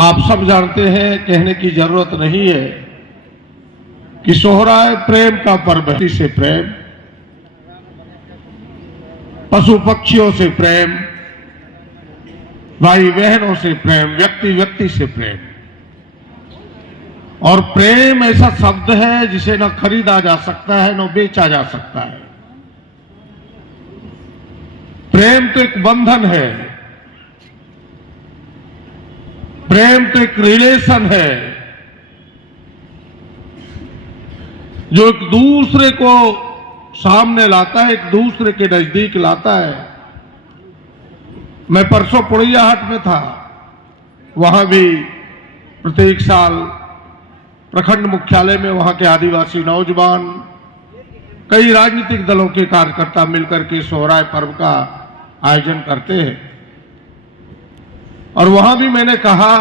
आप सब जानते हैं, कहने की जरूरत नहीं है कि सोहराय प्रेम का पर्व है। से प्रेम, पशु पक्षियों से प्रेम, भाई बहनों से प्रेम, व्यक्ति व्यक्ति से प्रेम। और प्रेम ऐसा शब्द है जिसे न खरीदा जा सकता है न बेचा जा सकता है। प्रेम तो एक बंधन है, प्रेम तो एक रिलेशन है जो एक दूसरे को सामने लाता है, एक दूसरे के नजदीक लाता है। मैं परसों पुड़ैयाहाट में था, वहां भी प्रत्येक साल प्रखंड मुख्यालय में वहां के आदिवासी नौजवान, कई राजनीतिक दलों के कार्यकर्ता मिलकर के सोहराय पर्व का आयोजन करते हैं। और वहां भी मैंने कहा,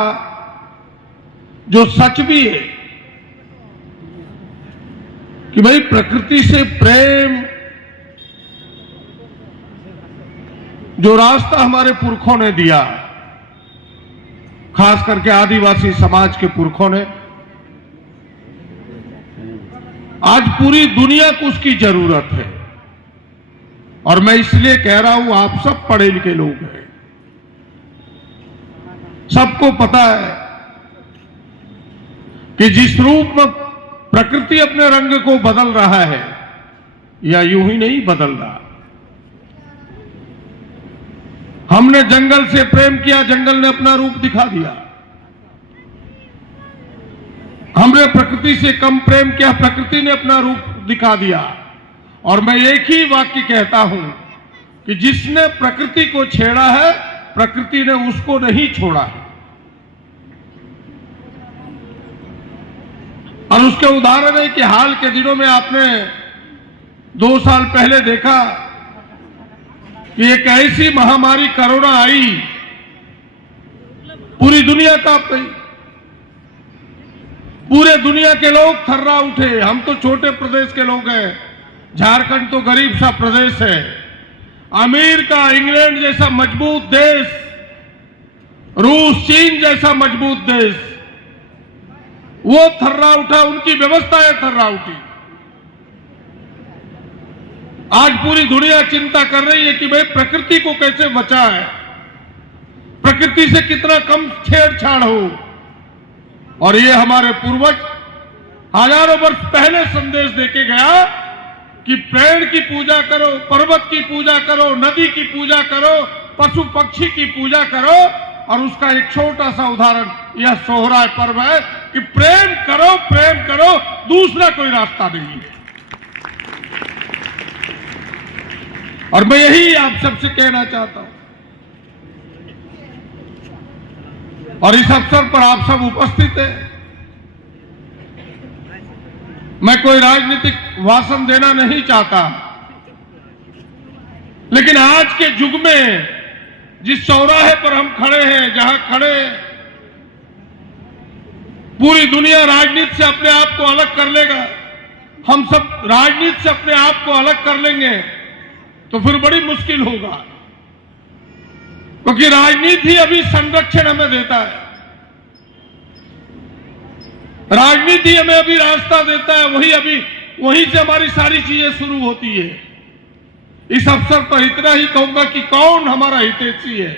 जो सच भी है कि भाई प्रकृति से प्रेम, जो रास्ता हमारे पुरखों ने दिया, खास करके आदिवासी समाज के पुरखों ने, आज पूरी दुनिया को उसकी जरूरत है। और मैं इसलिए कह रहा हूं, आप सब पढ़े लिखे लोग हैं, सबको पता है कि जिस रूप में प्रकृति अपने रंग को बदल रहा है, या यूं ही नहीं बदल रहा। हमने जंगल से प्रेम किया, जंगल ने अपना रूप दिखा दिया। हमने प्रकृति से कम प्रेम किया, प्रकृति ने अपना रूप दिखा दिया। और मैं एक ही वाक्य कहता हूं कि जिसने प्रकृति को छेड़ा है, प्रकृति ने उसको नहीं छोड़ा है। और उसके उदाहरण है कि हाल के दिनों में आपने 2 साल पहले देखा कि एक ऐसी महामारी कोरोना आई, पूरी दुनिया कांप गई, पूरे दुनिया के लोग थर्रा उठे। हम तो छोटे प्रदेश के लोग हैं, झारखंड तो गरीब सा प्रदेश है। अमेरिका, इंग्लैंड जैसा मजबूत देश, रूस, चीन जैसा मजबूत देश, वो थर्रा उठा, उनकी व्यवस्थाएं थर्रा उठी। आज पूरी दुनिया चिंता कर रही है कि भाई प्रकृति को कैसे बचाएं, प्रकृति से कितना कम छेड़छाड़ हो। और ये हमारे पूर्वज हजारों वर्ष पहले संदेश देके गया कि पेड़ की पूजा करो, पर्वत की पूजा करो, नदी की पूजा करो, पशु पक्षी की पूजा करो। और उसका एक छोटा सा उदाहरण यह सोहराय पर्व है कि प्रेम करो, प्रेम करो, दूसरा कोई रास्ता नहीं है। और मैं यही आप सबसे कहना चाहता हूं। और इस अवसर पर आप सब उपस्थित हैं। मैं कोई राजनीतिक भाषण देना नहीं चाहता, लेकिन आज के युग में जिस चौराहे पर हम खड़े हैं, जहां खड़े, पूरी दुनिया राजनीति से अपने आप को अलग कर लेगा, हम सब राजनीति से अपने आप को अलग कर लेंगे, तो फिर बड़ी मुश्किल होगा। क्योंकि राजनीति अभी संरक्षण हमें देता है, राजनीति हमें अभी रास्ता देता है, वहीं से हमारी सारी चीजें शुरू होती है। इस अवसर पर इतना ही कहूंगा कि कौन हमारा हितैषी है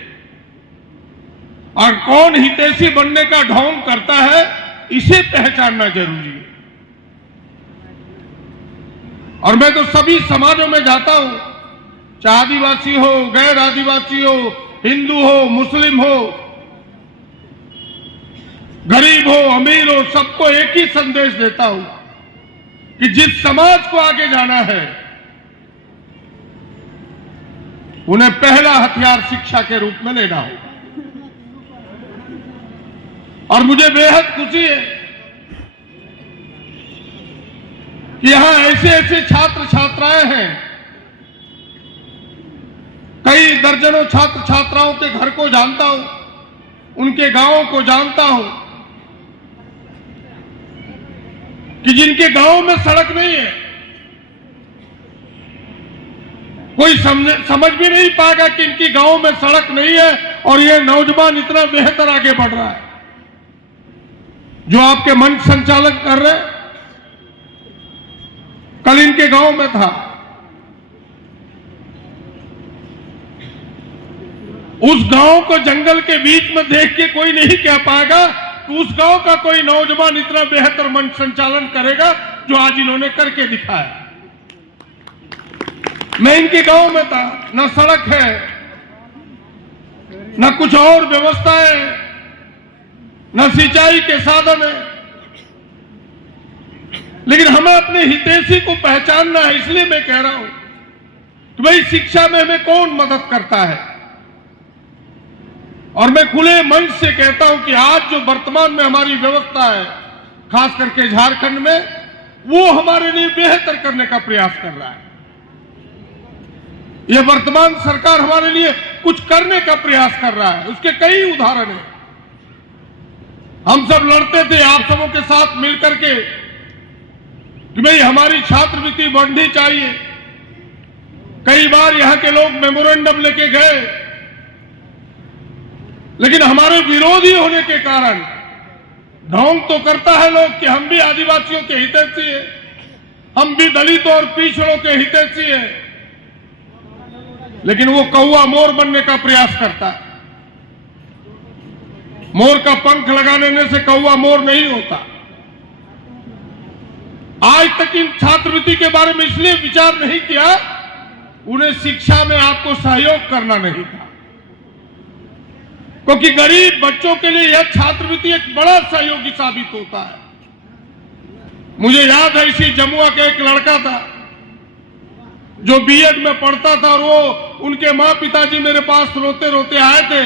और कौन हितैषी बनने का ढोंग करता है, इसे पहचानना जरूरी है। और मैं तो सभी समाजों में जाता हूं, चाहे आदिवासी हो, गैर आदिवासी हो, हिंदू हो, मुस्लिम हो, गरीब हो, अमीर हो, सबको एक ही संदेश देता हूं कि जिस समाज को आगे जाना है, उन्हें पहला हथियार शिक्षा के रूप में लेना होगा। और मुझे बेहद खुशी है कि यहां ऐसे ऐसे छात्र छात्राएं हैं, कई दर्जनों छात्र छात्राओं के घर को जानता हूं, उनके गांवों को जानता हूं, कि जिनके गांव में सड़क नहीं है, कोई समझ भी नहीं पाएगा कि इनकी गांव में सड़क नहीं है और ये नौजवान इतना बेहतर आगे बढ़ रहा है। जो आपके मंच संचालन कर रहे हैं, कल इनके गांव में था। उस गांव को जंगल के बीच में देख के कोई नहीं कह पाएगा कि उस गांव का कोई नौजवान इतना बेहतर मंच संचालन करेगा जो आज इन्होंने करके दिखाया। मैं इनके गांव में था, न सड़क है न कुछ और व्यवस्था है, न सिंचाई के साधन है, लेकिन हमें अपने हितैषी को पहचानना है। इसलिए मैं कह रहा हूं कि भाई शिक्षा में हमें कौन मदद करता है, और मैं खुले मंच से कहता हूं कि आज जो वर्तमान में हमारी व्यवस्था है, खास करके झारखंड में, वो हमारे लिए बेहतर करने का प्रयास कर रहा है। यह वर्तमान सरकार हमारे लिए कुछ करने का प्रयास कर रहा है, उसके कई उदाहरण हैं। हम सब लड़ते थे आप सबों के साथ मिलकर के कि भाई हमारी छात्रवृत्ति बढ़नी चाहिए। कई बार यहां के लोग मेमोरेंडम लेके गए, लेकिन हमारे विरोधी होने के कारण ढोंग तो करता है लोग कि हम भी आदिवासियों के हितैषी हैं, हम भी दलितों और पिछड़ों के हितैषी हैं, लेकिन वो कौवा मोर बनने का प्रयास करता है। मोर का पंख लगा लेने से कौवा मोर नहीं होता। आज तक इन छात्रवृत्ति के बारे में इसलिए विचार नहीं किया, उन्हें शिक्षा में आपको सहयोग करना नहीं था, क्योंकि गरीब बच्चों के लिए यह छात्रवृत्ति एक बड़ा सहयोगी साबित होता है। मुझे याद है, इसी जमुआ का एक लड़का था जो बीएड में पढ़ता था, और वो उनके माँ पिताजी मेरे पास रोते रोते आए थे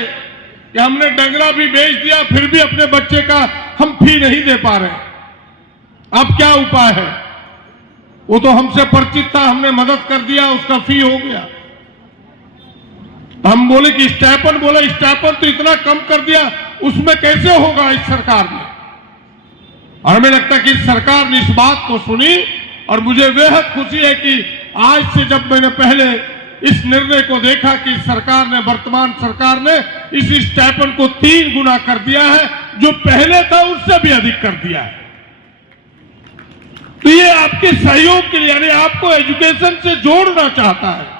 कि हमने डंगरा भी बेच दिया, फिर भी अपने बच्चे का हम फी नहीं दे पा रहे, अब क्या उपाय है। वो तो हमसे परिचित था, हमने मदद कर दिया, उसका फी हो गया। हम बोले कि स्टाइपेंड, बोला स्टाइपेंड तो इतना कम कर दिया, उसमें कैसे होगा इस सरकार ने। और हमें लगता है कि इस सरकार ने इस बात को सुनी, और मुझे बेहद खुशी है कि आज से जब मैंने पहले इस निर्णय को देखा कि सरकार ने, वर्तमान सरकार ने इस स्टाइपेंड को 3 गुना कर दिया है, जो पहले था उससे भी अधिक कर दिया है। तो ये आपके सहयोग के लिए, यानी आपको एजुकेशन से जोड़ना चाहता है।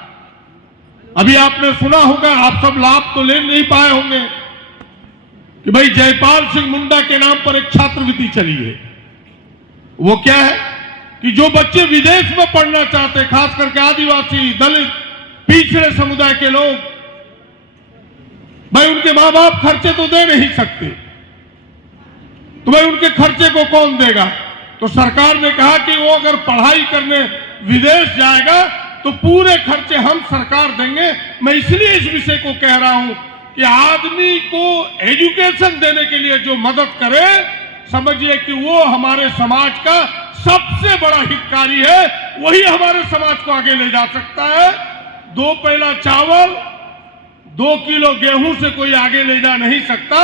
अभी आपने सुना होगा, आप सब लाभ तो ले नहीं पाए होंगे, कि भाई जयपाल सिंह मुंडा के नाम पर एक छात्रवृत्ति चली है। वो क्या है कि जो बच्चे विदेश में पढ़ना चाहते, खास करके आदिवासी, दलित, पिछड़े समुदाय के लोग, भाई उनके मां बाप खर्चे तो दे नहीं सकते, तो भाई उनके खर्चे को कौन देगा। तो सरकार ने कहा कि वो अगर पढ़ाई करने विदेश जाएगा तो पूरे खर्चे हम सरकार देंगे। मैं इसलिए इस विषय को कह रहा हूं कि आदमी को एजुकेशन देने के लिए जो मदद करे, समझिए कि वो हमारे समाज का सबसे बड़ा हितकारी है, वही हमारे समाज को आगे ले जा सकता है। 2 पैला चावल, 2 किलो गेहूं से कोई आगे ले जा नहीं सकता।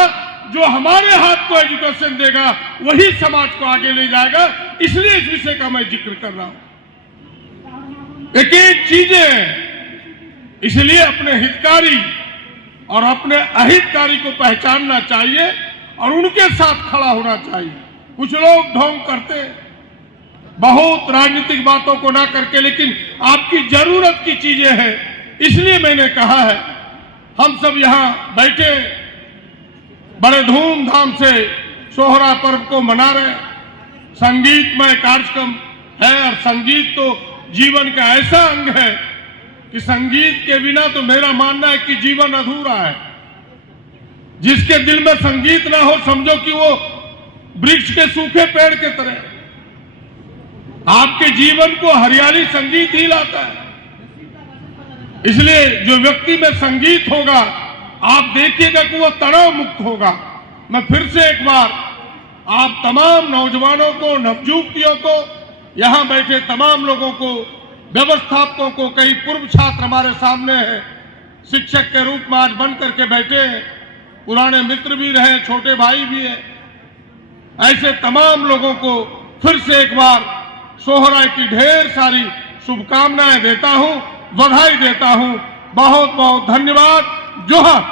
जो हमारे हाथ को एजुकेशन देगा वही समाज को आगे ले जाएगा। इसलिए इस विषय का मैं जिक्र कर रहा हूं। एक एक चीजें, इसलिए अपने हितकारी और अपने अहितकारी को पहचानना चाहिए और उनके साथ खड़ा होना चाहिए। कुछ लोग ढोंग करते हैं, बहुत राजनीतिक बातों को ना करके, लेकिन आपकी जरूरत की चीजें हैं। इसलिए मैंने कहा है, हम सब यहां बैठे बड़े धूमधाम से सोहरा पर्व को मना रहे हैं। संगीतमय कार्यक्रम है, और संगीत तो जीवन का ऐसा अंग है कि संगीत के बिना तो मेरा मानना है कि जीवन अधूरा है। जिसके दिल में संगीत ना हो, समझो कि वो वृक्ष के सूखे पेड़ के तरह। आपके जीवन को हरियाली संगीत ही लाता है। इसलिए जो व्यक्ति में संगीत होगा, आप देखिएगा कि वो तनाव मुक्त होगा। मैं फिर से एक बार आप तमाम नौजवानों को, नवयुवतियों को, यहां बैठे तमाम लोगों को, व्यवस्थापकों को, कई पूर्व छात्र हमारे सामने हैं, शिक्षक के रूप में आज बन करके बैठे हैं, पुराने मित्र भी रहे, छोटे भाई भी हैं, ऐसे तमाम लोगों को फिर से एक बार सोहराय की ढेर सारी शुभकामनाएं देता हूं, बधाई देता हूं। बहुत बहुत धन्यवाद। जोहार।